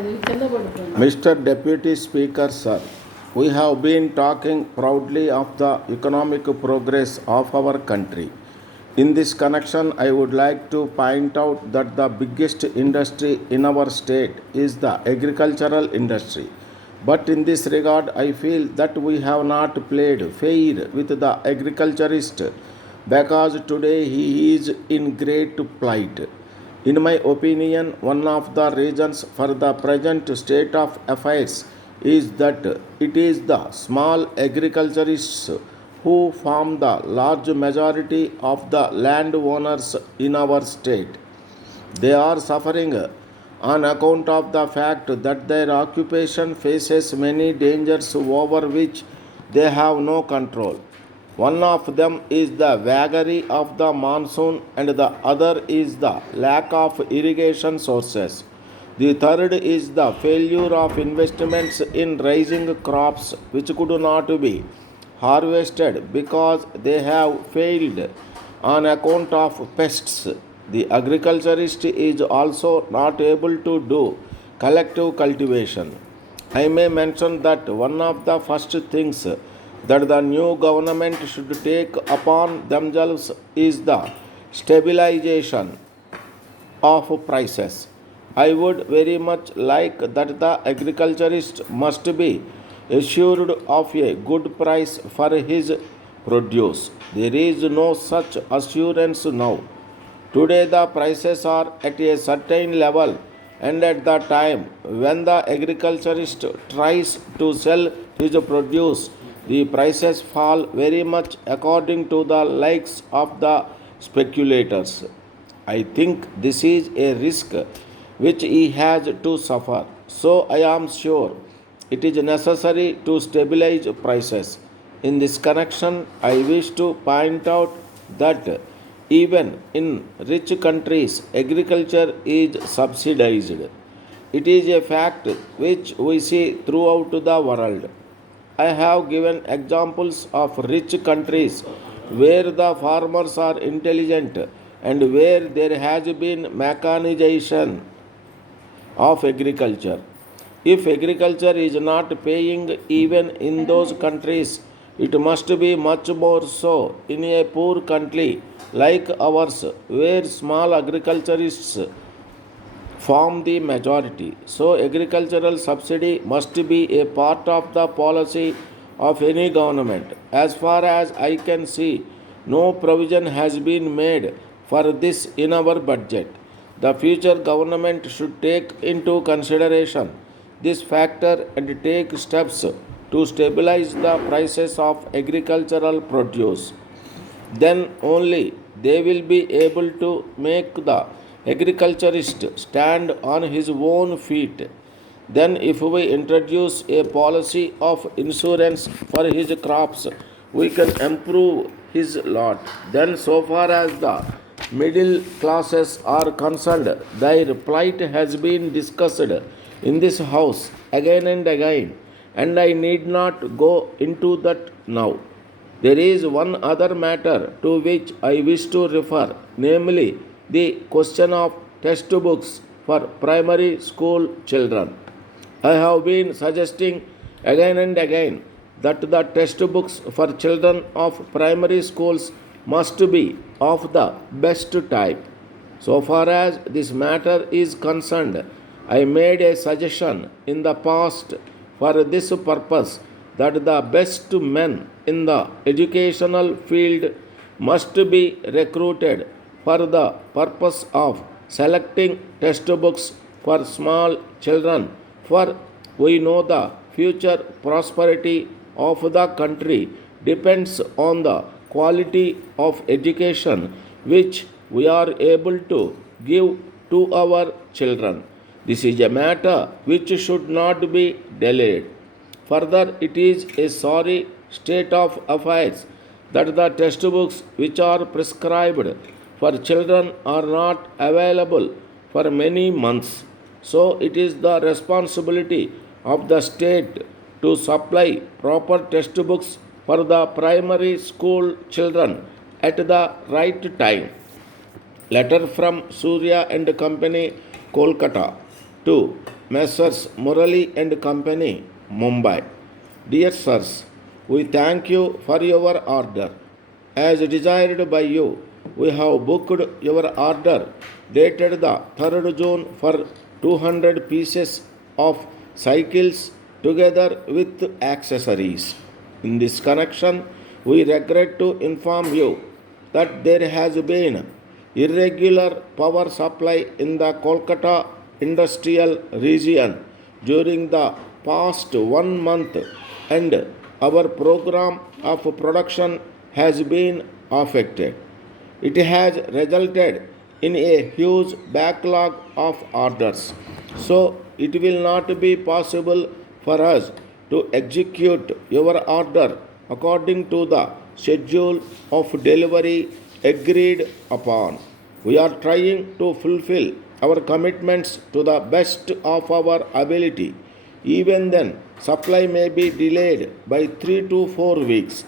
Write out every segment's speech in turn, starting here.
Mr. Deputy Speaker, sir, we have been talking proudly of the economic progress of our country. In this connection, I would like to point out that the biggest industry in our state is the agricultural industry. But in this regard, I feel that we have not played fair with the agriculturist because today he is in great plight. In my opinion, one of the reasons for the present state of affairs is that it is the small agriculturists who form the large majority of the landowners in our state. They are suffering on account of the fact that their occupation faces many dangers over which they have no control. One of them is the vagary of the monsoon, and the other is the lack of irrigation sources. The third is the failure of investments in raising crops which could not be harvested because they have failed on account of pests. The agriculturist is also not able to do collective cultivation. I may mention that one of the first things that the new government should take upon themselves is the stabilization of prices. I would very much like that the agriculturist must be assured of a good price for his produce. There is no such assurance now. Today the prices are at a certain level, and at the time when the agriculturist tries to sell his produce, the prices fall very much according to the likes of the speculators. I think this is a risk which he has to suffer. So I am sure it is necessary to stabilize prices. In this connection, I wish to point out that even in rich countries, agriculture is subsidized. It is a fact which we see throughout the world. I have given examples of rich countries where the farmers are intelligent and where there has been mechanization of agriculture. If agriculture is not paying even in those countries, it must be much more so in a poor country like ours, where small agriculturists form the majority. So, agricultural subsidy must be a part of the policy of any government. As far as I can see, no provision has been made for this in our budget. The future government should take into consideration this factor and take steps to stabilize the prices of agricultural produce. Then only they will be able to make the agriculturist stand on his own feet. Then, if we introduce a policy of insurance for his crops, we can improve his lot. Then, so far as the middle classes are concerned, their plight has been discussed in this house again and again, and I need not go into that now. There is one other matter to which I wish to refer, namely the question of textbooks for primary school children. I have been suggesting again and again that the textbooks for children of primary schools must be of the best type. So far as this matter is concerned, I made a suggestion in the past for this purpose that the best men in the educational field must be recruited for the purpose of selecting textbooks for small children, for we know the future prosperity of the country depends on the quality of education which we are able to give to our children. This is a matter which should not be delayed. Further, it is a sorry state of affairs that the textbooks which are prescribed for children are not available for many months. So, it is the responsibility of the state to supply proper textbooks for the primary school children at the right time. Letter from Surya and Company, Kolkata, to Messrs. Murali and Company, Mumbai. Dear sirs, we thank you for your order. As desired by you, we have booked your order dated the 3rd June for 200 pieces of cycles together with accessories. In this connection, we regret to inform you that there has been irregular power supply in the Kolkata industrial region during the past 1 month, and our program of production has been affected. It has resulted in a huge backlog of orders. So, it will not be possible for us to execute your order according to the schedule of delivery agreed upon. We are trying to fulfill our commitments to the best of our ability. Even then, supply may be delayed by 3 to 4 weeks.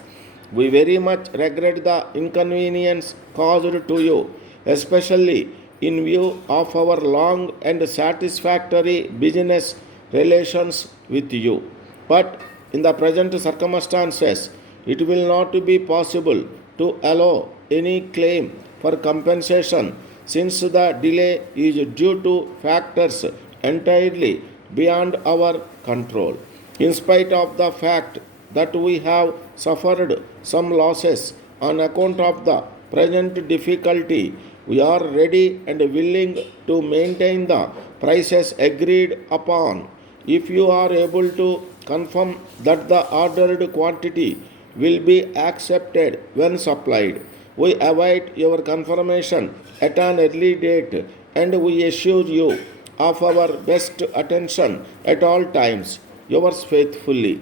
We very much regret the inconvenience caused to you, especially in view of our long and satisfactory business relations with you. But in the present circumstances, it will not be possible to allow any claim for compensation since the delay is due to factors entirely beyond our control. In spite of the fact that we have suffered some losses on account of the present difficulty, we are ready and willing to maintain the prices agreed upon. If you are able to confirm that the ordered quantity will be accepted when supplied, we await your confirmation at an early date, and we assure you of our best attention at all times. Yours faithfully,